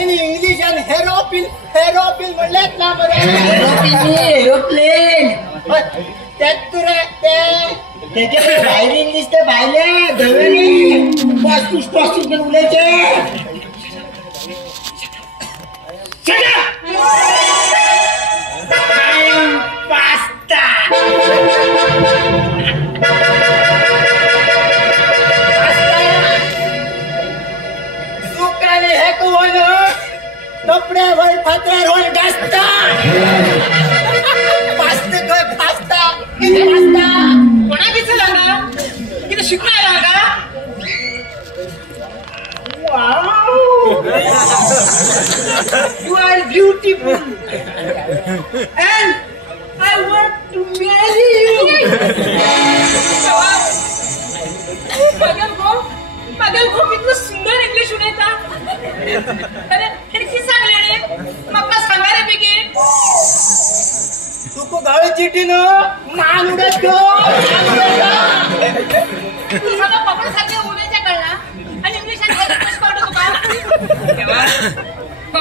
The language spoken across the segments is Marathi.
तेनी इंग्लिश आणि हेरोपिन म्हणलेत ना बरं. एरोप्लेन त्यात तुला त्याच्याकडे बाहेर इंग्लिश तर बाहेर धवले पास्तीस उलायचे. पास्ता सुकाने हे कोण कपड्यावर पत्रावर गाजता पास्ता काय पास्ता किती पास्ता कोणा किती लागा किती शिकणार लागा. Wow! You are beautiful, and I want to marry you. पागल को किती सुंदर इंग्लिश उलयता. अरे हे किती सांगले म्हाका सांगा रे बेगीन. तुका गाळ चिटी न मान उडत गो. तुला पकड सारखे उलयता कळला आणि इंग्लिशात कस कळतो तुका.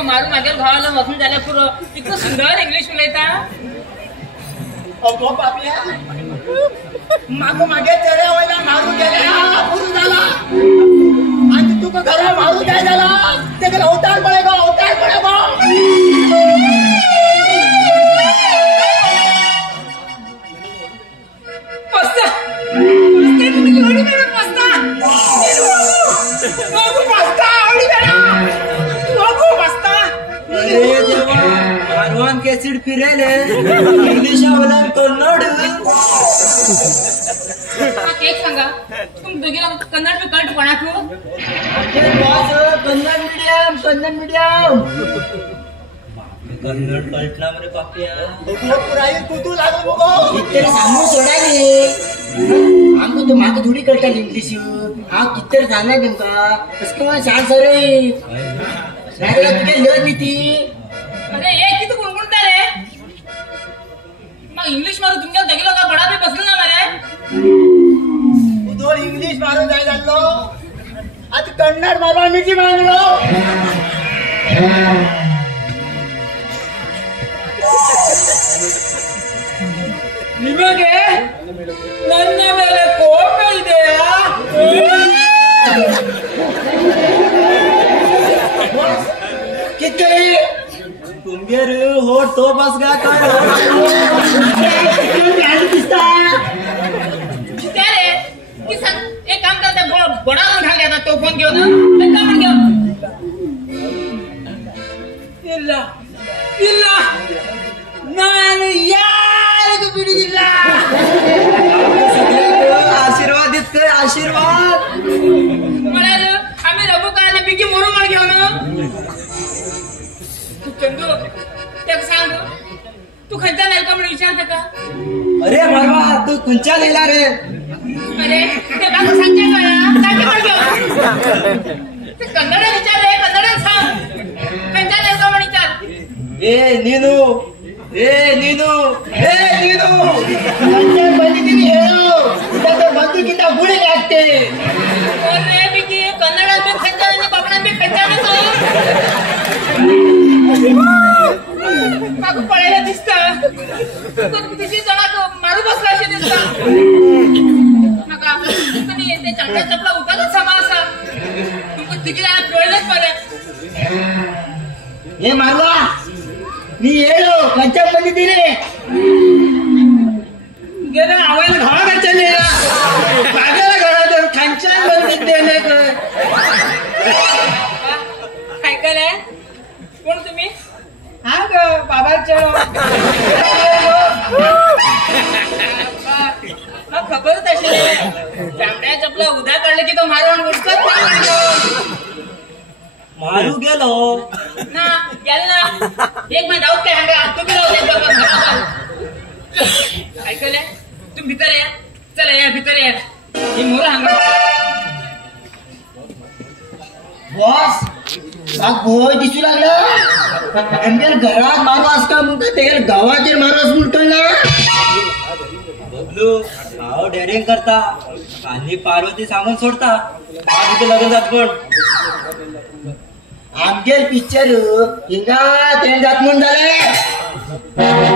मारू मागेल भावाला वचून जाल्या पुरो इतकं सुंदर इंग्लिश उलयता. अगो पापिया मागे चढ्या वयला मारू गेल्या पुरू झाला आणि तुका घरा मारू काय झाला ते गेला अवतार पळेगो. केसिड फिरेले इंग्लिश आवला कन्नड. एक सांगा तुम दोघीला कन्नड में कळत कोणाक. कन्नड मीडियम कन्नड कळटला मरे पापिया. पुराई कुतू लागो गो कितरे सांगू सोडाले आमको तो म्हाका थोडी कळटा इंग्लिश. हांव कितरे सांगला तुमका कस काय सांग सर लागला तुगे लज नीती. अरे एक किती गुणगुणता रे. मग इंग्लिश मारू तुमच्या दोघीला का बडा बी बसलं ना मरे. उदोळ इंग्लिश मारू जाय जाल्लो आता कन्नड मारू आम्ही मागलो. ನಿಮಗೆ ನನ್ನ ಮೇಲೆ ಕೋಪ ಇದೆಯಾ. कितरे तुमगेर होट तो बस गा काय दिसता. रे की सांग एक काम करते बडा उठा घ्या तो फोन घेऊन का घेऊ. ಇಲ್ಲ ಇಲ್ಲ ನಾನು ಯಾರಿಗೂ ಬಿಡುವುದಿಲ್ಲ. आशीर्वाद इतकं आशीर्वाद म्हणाल आम्ही रघु काय पिकी मोरू म्हण घेऊन. चंदू त्याक सांग तू खंयचा नाही का म्हणून विचारते का. अरे मरवा तू कुंचा लिहिला रे. अरे ते बाबा सांगते मला सांगते म्हण घेऊ. ते कन्नड विचारले कन्नड सांग खंयचा नाही का म्हणून विचार. ए नीनू ಬಂದಿದ್ದೀನಿ ಹೇಳು ಇದಕ್ಕೆ ಬಂದಕ್ಕಿಂತ ಗುಳಿಗೆ ಆಗ್ತೆ. अरे बिकी कन्नड बी खंयचा आणि कोकणात बी खंयचा मागू पळायला दिसता. तिची जणाक मारू बसला अशी दिसता. नका पण ते चांगल्या चपला उतारच समा असा तुमका तिघी जण कळलंच बरं. हे मारवा मी ಹೇಳು कंचा ಬಂದಿದ್ದೀನಿ. गेला आवायला घावा गच्चलेला बागेला घरात खांचा बंदिದ್ದೇನೆ. ऐकलंय कोण तुम्ही. हा ग बाबाच्या खबर तशी चांगल्या चपला उद्या काढलं की तो मारून उठत मारू गेलो ना गेल ना एक मिनिट आऊत काय हंगा तुम्ही राहू दे बाबा. ऐकलंय तुम्ही भीतर या. चला या भीतर या. ही मोर हंगा बॉस मग भोय दिसू लागला. घरात मारू असता म्हणतो ते गावाचे मारू असं म्हणतो ना. बबलू हाव डेअरिंग करता आणि पार्वती सांगून सोडता. आज लग्न जात पण आमगेल पिक्चर हिंगा तेंडात म्हणून झाले